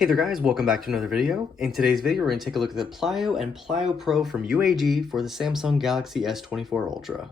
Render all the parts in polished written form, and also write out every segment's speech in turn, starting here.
Hey there guys, welcome back to another video. In today's video, we're going to take a look at the Plyo and Plyo Pro from UAG for the Samsung Galaxy S24 Ultra.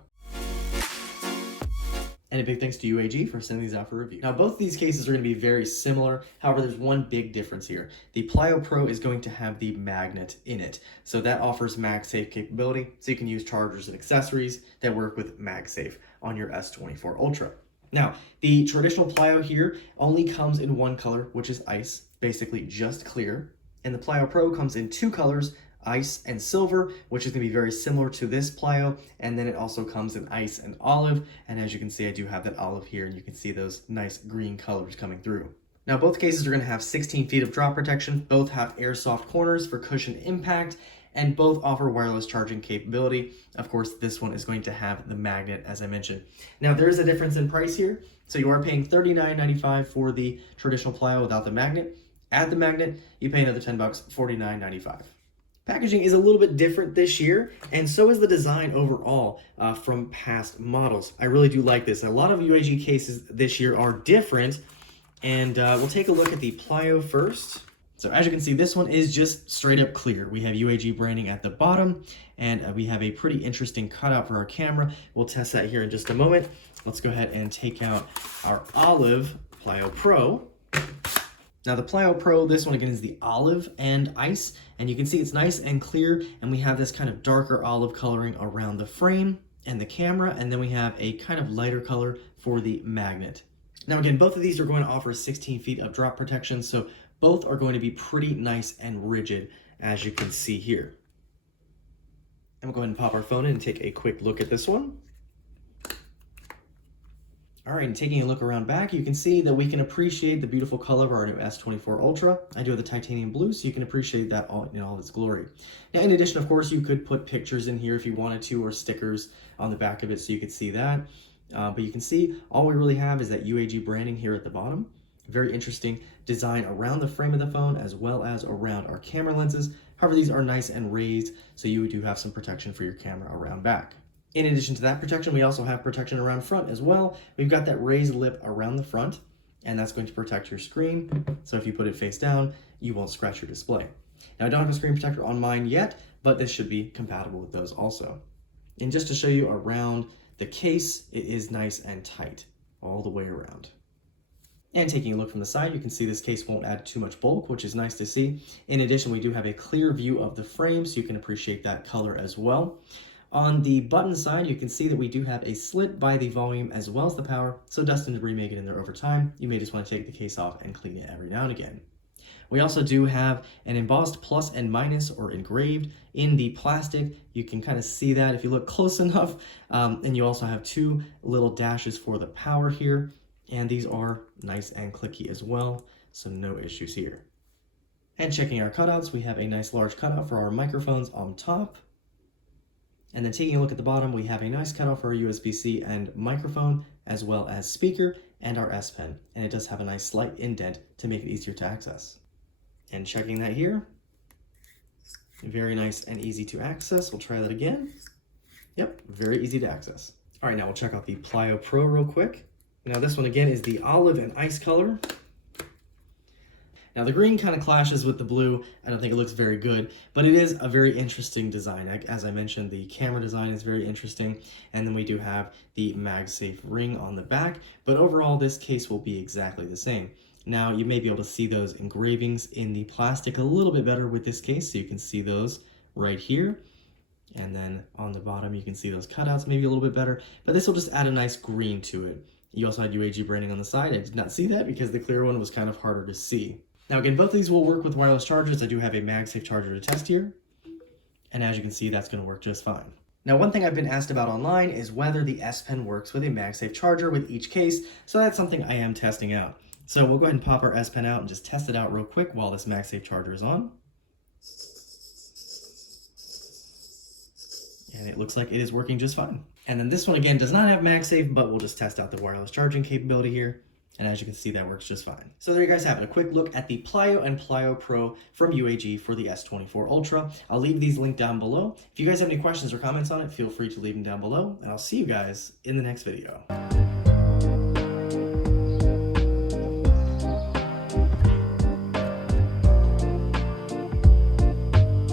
And a big thanks to UAG for sending these out for review. Now, both of these cases are going to be very similar. However, there's one big difference here. The Plyo Pro is going to have the magnet in it. So that offers MagSafe capability, so you can use chargers and accessories that work with MagSafe on your S24 Ultra. Now, the traditional Plyo here only comes in one color, which is ice, basically just clear. And the Plyo Pro comes in two colors, ice and silver, which is going to be very similar to this Plyo. And then it also comes in ice and olive. And as you can see, I do have that olive here, and you can see those nice green colors coming through. Now, both cases are going to have 16 feet of drop protection. Both have airsoft corners for cushion impact, and both offer wireless charging capability. Of course, this one is going to have the magnet, as I mentioned. Now, there is a difference in price here. So you are paying $39.95 for the traditional Plyo without the magnet. Add the magnet, you pay another $10, $49.95. Packaging is a little bit different this year, and so is the design overall from past models. I really do like this. A lot of UAG cases this year are different, and we'll take a look at the Plyo first. So as you can see, this one is just straight up clear. We have UAG branding at the bottom, and we have a pretty interesting cutout for our camera. We'll test that here in just a moment. Let's go ahead and take out our olive Plyo Pro. Now the Plyo Pro, this one again is the olive and ice, and you can see it's nice and clear, and we have this kind of darker olive coloring around the frame and the camera, and then we have a kind of lighter color for the magnet. Now again, both of these are going to offer 16 feet of drop protection, so both are going to be pretty nice and rigid, as you can see here. And we'll go ahead and pop our phone in and take a quick look at this one. All right, and taking a look around back, you can see that we can appreciate the beautiful color of our new S24 Ultra. I do have the titanium blue, so you can appreciate that in all its glory. Now, in addition, of course, you could put pictures in here if you wanted to, or stickers on the back of it so you could see that. But you can see all we really have is that UAG branding here at the bottom. Very interesting design around the frame of the phone as well as around our camera lenses. However, these are nice and raised, so you do have some protection for your camera around back. In addition to that protection, we also have protection around front as well. We've got that raised lip around the front, and that's going to protect your screen. So if you put it face down, you won't scratch your display. Now, I don't have a screen protector on mine yet, but this should be compatible with those also. And just to show you around the case, it is nice and tight all the way around. And taking a look from the side, you can see this case won't add too much bulk, which is nice to see. In addition, we do have a clear view of the frame, so you can appreciate that color as well. On the button side, you can see that we do have a slit by the volume as well as the power, so dust and debris may get in there over time. You may just want to take the case off and clean it every now and again. We also do have an embossed plus and minus, or engraved, in the plastic. You can kind of see that if you look close enough. And you also have two little dashes for the power here. And these are nice and clicky as well, so no issues here. And checking our cutouts, we have a nice large cutout for our microphones on top. And then taking a look at the bottom, we have a nice cutout for our USB-C and microphone, as well as speaker and our S Pen. And it does have a nice slight indent to make it easier to access. And checking that here, very nice and easy to access. We'll try that again. Yep, very easy to access. All right, now we'll check out the Plyo Pro real quick. Now this one again is the olive and ice color. Now the green kind of clashes with the blue. I don't think it looks very good, but it is a very interesting design. As I mentioned, the camera design is very interesting. And then we do have the MagSafe ring on the back, but overall this case will be exactly the same. Now you may be able to see those engravings in the plastic a little bit better with this case, so you can see those right here. And then on the bottom, you can see those cutouts maybe a little bit better, but this will just add a nice green to it. You also had UAG branding on the side. I did not see that because the clear one was kind of harder to see. Now again, both of these will work with wireless chargers. I do have a MagSafe charger to test here. And as you can see, that's going to work just fine. Now, one thing I've been asked about online is whether the S Pen works with a MagSafe charger with each case. So that's something I am testing out. So we'll go ahead and pop our S Pen out and just test it out real quick while this MagSafe charger is on. And it looks like it is working just fine. And then this one again does not have MagSafe, but we'll just test out the wireless charging capability here. And as you can see, that works just fine. So there you guys have it, a quick look at the Plyo and Plyo Pro from UAG for the S24 Ultra. I'll leave these linked down below. If you guys have any questions or comments on it, feel free to leave them down below, and I'll see you guys in the next video.